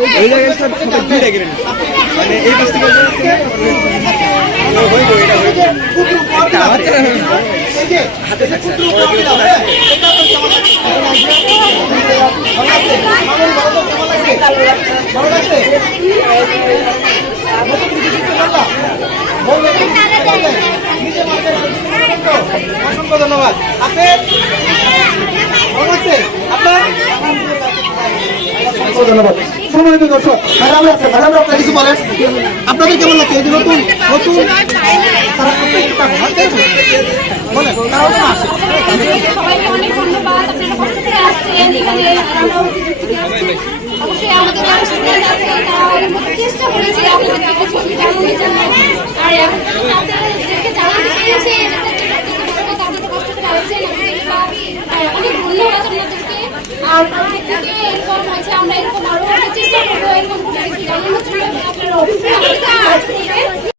ওই জায়গায় সব দুইটা গেলেন মানে এই পাশ থেকে হাতে থাকছে অসংখ্য ধন্যবাদ। আপনার ধন্যবাদ। সম্মানিত দর্শক, ম্যাডাম আপনারা কিছু বলেন, আপনাদের কেমন লাগছে? এই যে নতুন নতুন বলেন, সবাইকে অনেক ধন্যবাদ। আপনারা কষ্ট করে আসছেন এখানে। অবশ্যই আমাদের যারা স্টুডেন্ট আছে তারা চেষ্টা করেছে আপনাদের থেকে ছবি জানানোর জন্য। আর এখন তাদেরকে জানাতে পেরেছে তাদের কষ্ট করে আসছেন অনেক ধন্যবাদ আপনাদেরকে। আর থেকে এরকম হয়েছে আমরা এরকম আরো চেষ্টা করবো এরকম জানানোর জন্য আপনারা অবশ্যই